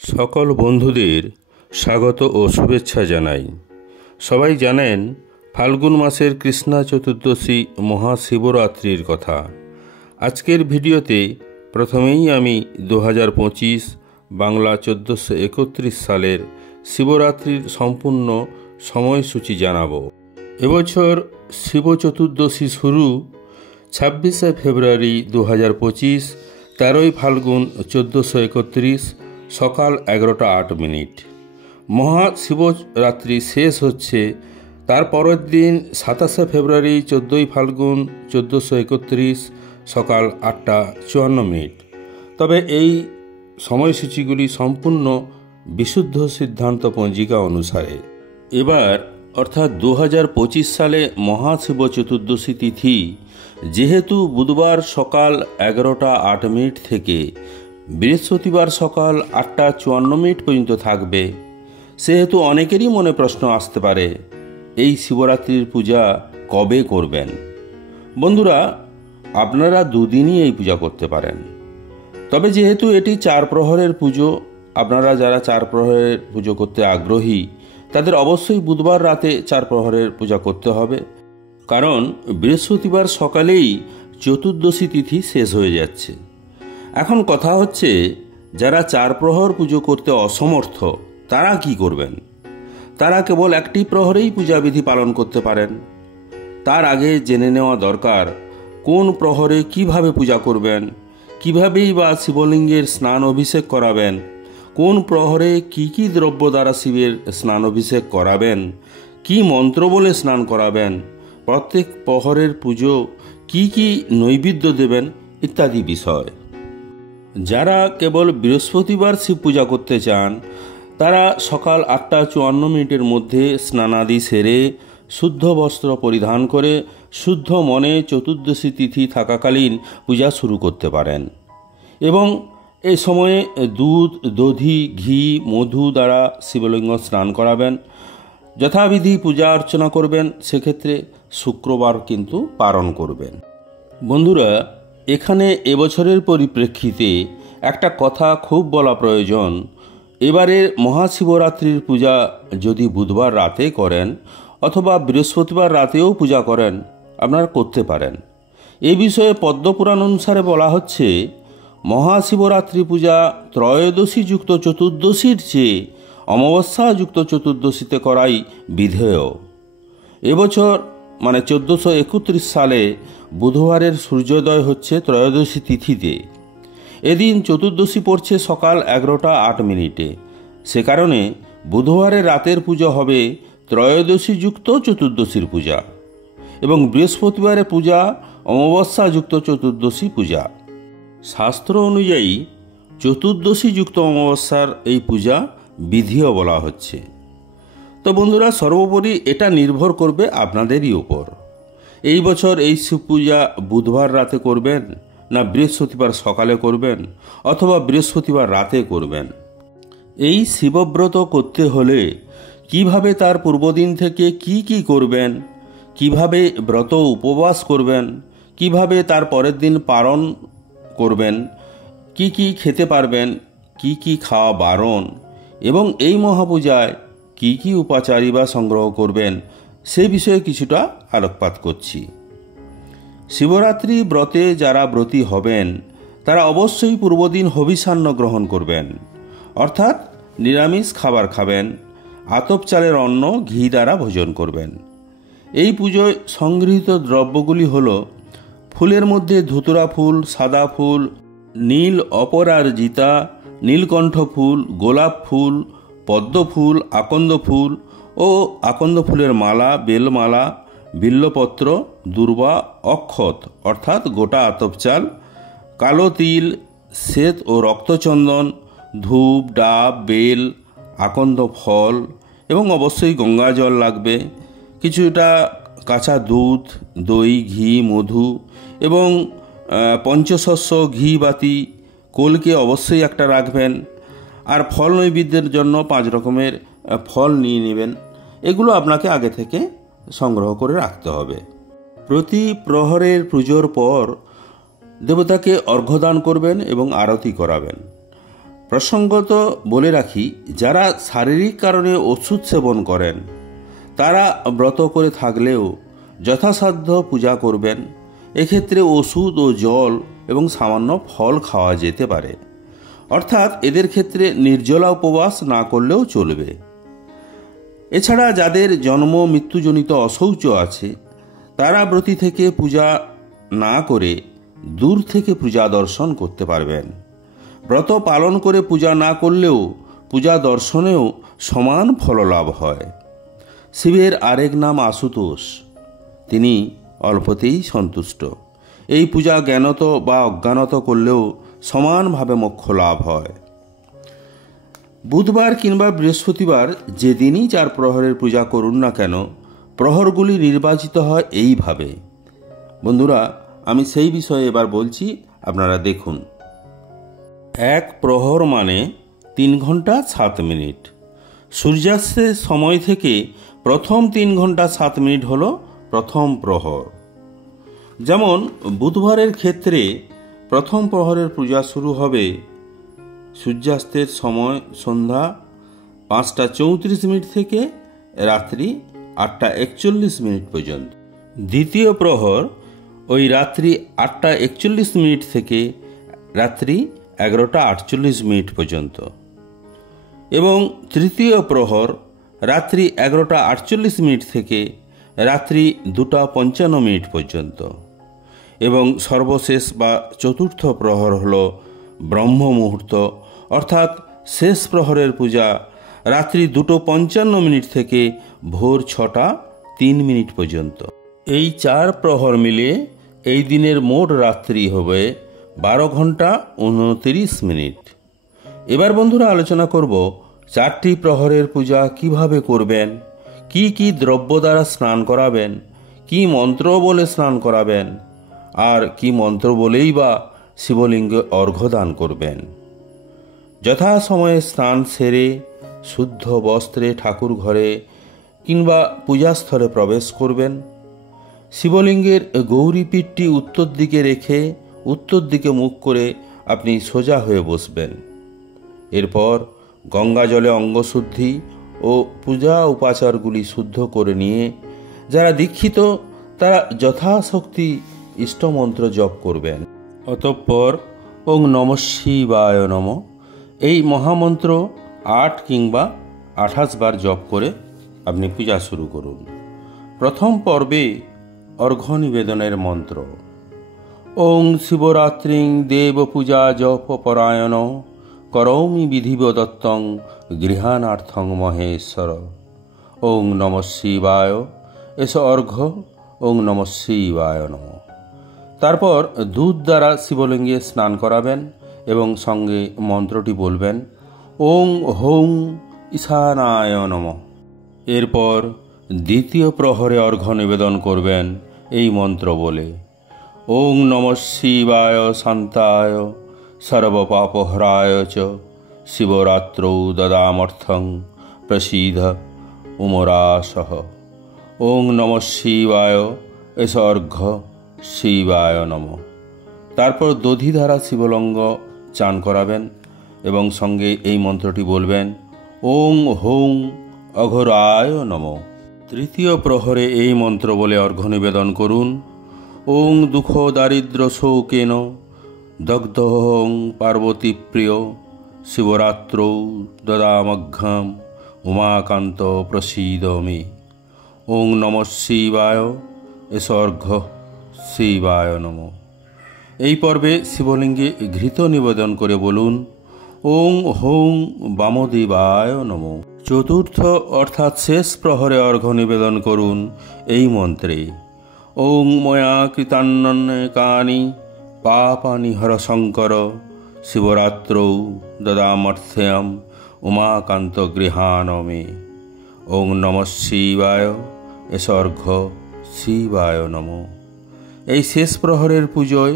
সকল বন্ধুদের স্বাগত ও শুভেচ্ছা জানাই। সবাই জানেন ফাল্গুন মাসের কৃষ্ণা চতুর্দশী মহাশিবরাত্রির কথা। আজকের ভিডিওতে প্রথমেই আমি 2025 বাংলা 1431 সালের শিবরাত্রির সম্পূর্ণ সময়সূচি জানাবো। এবছর শিব চতুর্দশী শুরু 26শে ফেব্রুয়ারি 2025, 13ই ফাল্গুন 1431 সকাল 11টা 8 মিনিট। মহাশিবরাত্রি শেষ হচ্ছে তার পরের দিন 27শে ফেব্রুয়ারি 14ই ফাল্গুন 1431 সকাল 8টা 54 মিনিট। তবে এই সময়সূচিগুলি সম্পূর্ণ বিশুদ্ধ সিদ্ধান্ত পঞ্জিকা অনুসারে। এবার অর্থাৎ 2025 সালে মহাশিব চতুর্দশী তিথি যেহেতু বুধবার সকাল 11টা 8 মিনিট থেকে বৃহস্পতিবার সকাল 8টা 54 মিনিট পর্যন্ত থাকবে, সেহেতু অনেকেরই মনে প্রশ্ন আসতে পারে এই শিবরাত্রির পূজা কবে করবেন। বন্ধুরা, আপনারা দুদিনই এই পূজা করতে পারেন। তবে যেহেতু এটি 4 প্রহরের পুজো, আপনারা যারা 4 প্রহরের পুজো করতে আগ্রহী তাদের অবশ্যই বুধবার রাতে 4 প্রহরের পূজা করতে হবে, কারণ বৃহস্পতিবার সকালেই চতুর্দশী তিথি শেষ হয়ে যাচ্ছে। এখন কথা হচ্ছে, যারা 4 প্রহর পুজো করতে অসমর্থ তারা কি করবেন? তারা কেবল একটি প্রহরেই পূজাবিধি পালন করতে পারেন। তার আগে জেনে নেওয়া দরকার কোন প্রহরে কিভাবে পূজা করবেন, কিভাবেই বা শিবলিঙ্গের স্নান অভিষেক করাবেন, কোন প্রহরে কি কি দ্রব্য দ্বারা শিবের স্নান অভিষেক করাবেন, কি মন্ত্র বলে স্নান করাবেন, প্রত্যেক প্রহরের পুজো কি কি নৈবেদ্য দেবেন ইত্যাদি বিষয়। যারা কেবল বৃহস্পতিবার শিব পূজা করতে চান তারা সকাল 8টা 54 মিনিটের মধ্যে স্নানাদি সেরে শুদ্ধ বস্ত্র পরিধান করে শুদ্ধ মনে চতুর্দশী তিথি থাকাকালীন পূজা শুরু করতে পারেন এবং এই সময়ে দুধ, দধি, ঘি, মধু দ্বারা শিবলিঙ্গ স্নান করাবেন। যথাবিধি পূজা অর্চনা করবেন, সেক্ষেত্রে শুক্রবার কিন্তু পালন করবেন। বন্ধুরা, এখানে এবছরের পরিপ্রেক্ষিতে একটা কথা খুব বলা প্রয়োজন। এবারের মহাশিবরাত্রির পূজা যদি বুধবার রাতে করেন অথবা বৃহস্পতিবার রাতেও পূজা করেন, আপনারা করতে পারেন। এই বিষয়ে পদ্মপুরাণ অনুসারে বলা হচ্ছে, মহাশিবরাত্রি পূজা ত্রয়োদশী যুক্ত চতুর্দশীর চেয়ে অমাবস্যা যুক্ত চতুর্দশীতে করাই বিধেয়। এবছর মানে 1431 সালে বুধবারের সূর্যোদয় হচ্ছে ত্রয়োদশী তিথিতে। এদিন চতুর্দশী পড়ছে সকাল 11টা 8 মিনিটে। সে কারণে বুধবারের রাতের পুজো হবে ত্রয়োদশী যুক্ত চতুর্দশীর পূজা এবং বৃহস্পতিবারের পূজা অমাবস্যা যুক্ত চতুর্দশী পূজা। শাস্ত্র অনুযায়ী চতুর্দশী যুক্ত অমাবস্যার এই পূজা বিধিও বলা হচ্ছে। তো বন্ধুরা, সর্বোপরি এটা নির্ভর করবে আপনাদেরই ওপর। এই বছর এই শিব পূজা বুধবার রাতে করবেন না বৃহস্পতিবার সকালে করবেন অথবা বৃহস্পতিবার রাতে করবেন। এই শিবব্রত করতে হলে কিভাবে তার পূর্বদিন থেকে কি কি করবেন, কিভাবে ব্রত উপবাস করবেন, কিভাবে তার পরের দিন পালন করবেন, কি কি খেতে পারবেন, কি কি খাওয়া বারণ এবং এই মহাপূজায় কি কি উপাচারী বা সংগ্রহ করবেন সে বিষয়ে কিছুটা আলোকপাত করছি। শিবরাত্রি ব্রতে যারা ব্রতী হবেন তারা অবশ্যই পূর্বদিন হবিষান্ন গ্রহণ করবেন, অর্থাৎ নিরামিষ খাবার খাবেন, আতপ চালের অন্ন ঘি দ্বারা ভোজন করবেন। এই পুজোয় সংগৃহীত দ্রব্যগুলি হল ফুলের মধ্যে ধুতুরা ফুল, সাদা ফুল, নীল অপরাজিতা, নীলকণ্ঠ ফুল, গোলাপ ফুল, পদ্ম ফুল, আকন্দ ফুল ও আকন্দ ফুলের মালা, বেলমালা, বিল্লপত্র, দূর্বা, অক্ষত অর্থাৎ গোটা আতপ চাল, কালো তিল, শ্বেত ও রক্তচন্দন, ধূপ, ডাব, বেল, আকন্দ ফল এবং অবশ্যই গঙ্গা জল লাগবে। কিছুটা কাঁচা দুধ, দই, ঘি, মধু এবং পঞ্চশস্য ঘি বাতি, কলকে অবশ্যই একটা রাখবেন। আর ফল নৈবেদ্যের জন্য 5 রকমের ফল নিয়ে নেবেন। এগুলো আপনাকে আগে থেকে সংগ্রহ করে রাখতে হবে। প্রতি প্রহরের পুজোর পর দেবতাকে অর্ঘ্যদান করবেন এবং আরতি করাবেন। প্রসঙ্গত বলে রাখি, যারা শারীরিক কারণে ওষুধ সেবন করেন তারা ব্রত করে থাকলেও যথাসাধ্য পূজা করবেন। এক্ষেত্রে ওষুধ ও জল এবং সামান্য ফল খাওয়া যেতে পারে, অর্থাৎ এদের ক্ষেত্রে নির্জলা উপবাস না করলেও চলবে। এছাড়া যাদের জন্ম মৃত্যুজনিত অশৌচ আছে তারা ব্রতী থেকে পূজা না করে দূর থেকে পূজা দর্শন করতে পারবেন। ব্রত পালন করে পূজা না করলেও পূজা দর্শনেও সমান ফললাভ হয়। শিবের আরেক নাম আশুতোষ, তিনি অল্পতেই সন্তুষ্ট। এই পূজা জ্ঞানত বা অজ্ঞানত করলেও সমানভাবে মোক্ষ লাভ হয়। বুধবার কিংবা বৃহস্পতিবার যেদিনই 4 প্রহরের পূজা করুন না কেন, প্রহরগুলি নির্বাচিত হয় এইভাবে। বন্ধুরা, আমি সেই বিষয়ে এবার বলছি, আপনারা দেখুন। 1 প্রহর মানে 3 ঘন্টা 7 মিনিট। সূর্যাস্তের সময় থেকে প্রথম 3 ঘন্টা 7 মিনিট হল প্রথম প্রহর। যেমন বুধবারের ক্ষেত্রে প্রথম প্রহরের পূজা শুরু হবে সূর্যাস্তের সময় সন্ধ্যা 5টা 34 মিনিট থেকে রাত্রি 8টা 41 মিনিট পর্যন্ত। দ্বিতীয় প্রহর ওই রাত্রি 8টা 41 মিনিট থেকে রাত্রি 11টা 48 মিনিট পর্যন্ত, এবং তৃতীয় প্রহর রাত্রি 11টা 48 মিনিট থেকে রাত্রি 2টা 55 মিনিট পর্যন্ত, এবং সর্বশেষ বা চতুর্থ প্রহর হল ব্রহ্ম মুহূর্ত, অর্থাৎ শেষ প্রহরের পূজা রাত্রি 2টো 55 মিনিট থেকে ভোর 6টা 3 মিনিট পর্যন্ত। এই 4 প্রহর মিলিয়ে এই দিনের মোট রাত্রি হবে 12 ঘন্টা 29 মিনিট। এবার বন্ধুরা আলোচনা করব 4টি প্রহরের পূজা কিভাবে করবেন, কি কি দ্রব্য দ্বারা স্নান করাবেন, কি মন্ত্র বলে স্নান করাবেন, আর কি মন্ত্র বলেই বা শিবলিঙ্গে অর্ঘ্য দান করবেন। যথাসময়ে স্নান সেরে শুদ্ধ বস্ত্রে ঠাকুর ঘরে কিংবা পূজাস্থলে প্রবেশ করবেন। শিবলিঙ্গের গৌরীপীঠটি উত্তর দিকে রেখে উত্তর দিকে মুখ করে আপনি সোজা হয়ে বসবেন। এরপর গঙ্গা জলে অঙ্গশুদ্ধি ও পূজা উপাচারগুলি শুদ্ধ করে নিয়ে যারা দীক্ষিত তারা যথাশক্তি ইষ্টমন্ত্র জপ করবেন। অতঃপর ওং নমঃ শিবায় নমঃ এই মহামন্ত্র 8 কিংবা 28 বার জপ করে আপনি পূজা শুরু করুন। প্রথম পর্বে অর্ঘ্য নিবেদনের মন্ত্র। ওং শিবরাত্রিং দেব পূজা জপ পরায়ণ করৌমি বিধিবদত্তং গৃহাণার্থং মহেশ্বর। ওং নমঃ শিবায় এস অর্ঘ্য ওং নমঃ শিবায় নমঃ। তারপর দুধ দ্বারা শিবলিঙ্গে স্নান করাবেন এবং সঙ্গে মন্ত্রটি বলবেন ওং হৌং ঈশানায় নমঃ। এরপর দ্বিতীয় প্রহরে অর্ঘ্য নিবেদন করবেন এই মন্ত্র বলে ওং নমঃ শিবায় শান্তায় সর্বপাপহরায় চ শিবরাত্রৌ দদামর্থং প্রসীদ উমরাসহ। ওং নমঃ শিবায় এস অর্ঘ্য শিবায় নমঃ। তারপর দধি দ্বারা শিবলিঙ্গ চান করাবেন এবং সঙ্গে এই মন্ত্রটি বলবেন ওং হৌং অঘোরায় নমঃ। তৃতীয় প্রহরে এই মন্ত্র বলে অর্ঘ্য নিবেদন করুন ওং দুঃখ দারিদ্র শোকেন দগ্ধং পার্বতী প্রিয় শিবরাত্রৌ দদামঘ্যম উমাকান্ত প্রসীদ মে। ওং নমঃ শিবায় এস অর্ঘ্য শিবায় নমঃ। এই পর্বে শিবলিঙ্গে ঘৃত নিবেদন করে বলুন ওং হৌং বামদেবায় নমঃ। চতুর্থ অর্থাৎ শেষ প্রহরে অর্ঘ্য নিবেদন করুন এই মন্ত্রে ওং ময়া কৃতান্যকানি পাপানি হর শঙ্কর শিবরাত্রৌ দদামর্থ্যম উমাকান্ত গৃহাণ মে। ওং নমঃ শিবায় এস অর্ঘ্য শিবায় নমঃ। এই শেষ প্রহরের পুজোয়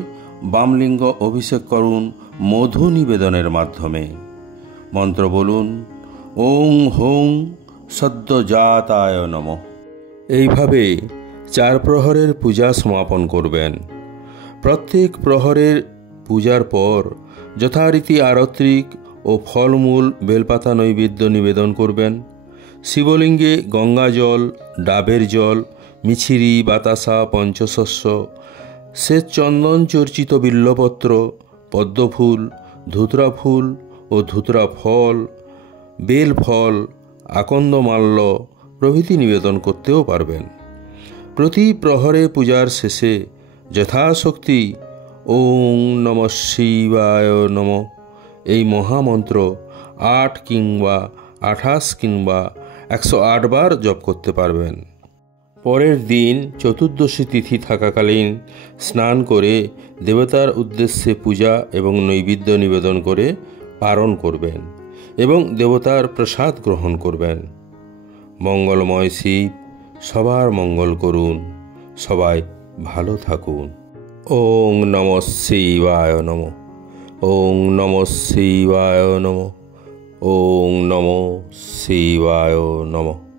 বামলিঙ্গ অভিষেক করুন মধু নিবেদনের মাধ্যমে। মন্ত্র বলুন ওং হৌং সদ্যজাতায় নমঃ। এইভাবে 4 প্রহরের পূজা সমাপন করবেন। প্রত্যেক প্রহরের পূজার পর যথারীতি আরত্রিক ও ফলমূল বেলপাতা নৈবেদ্য নিবেদন করবেন। শিবলিঙ্গে গঙ্গা জল, ডাবের জল, মিছিরি, বাতাসা, পঞ্চশস্য, শ্বেত চন্দন চর্চিত বিল্লপত্র, পদ্মফুল, ধুতরা ফুল ও ধুতরা ফল, বেল ফল, আকন্দমাল্য প্রভৃতি নিবেদন করতেও পারবেন। প্রতি প্রহরে পূজার শেষে যথাশক্তি ওং নমঃ শিবায় নমঃ এই মহামন্ত্র 8 কিংবা 28 কিংবা 108 বার জপ করতে পারবেন। পরের দিন চতুর্দশী তিথি থাকাকালীন স্নান করে দেবতার উদ্দেশ্যে পূজা এবং নৈবেদ্য নিবেদন করে পারণ করবেন এবং দেবতার প্রসাদ গ্রহণ করবেন। মঙ্গলময় শিব সবার মঙ্গল করুন, সবাই ভালো থাকুন। ওং নমঃ শিবায় নমঃ। ওং নমঃ শিবায় নমঃ। ওং নমঃ শিবায় নমঃ।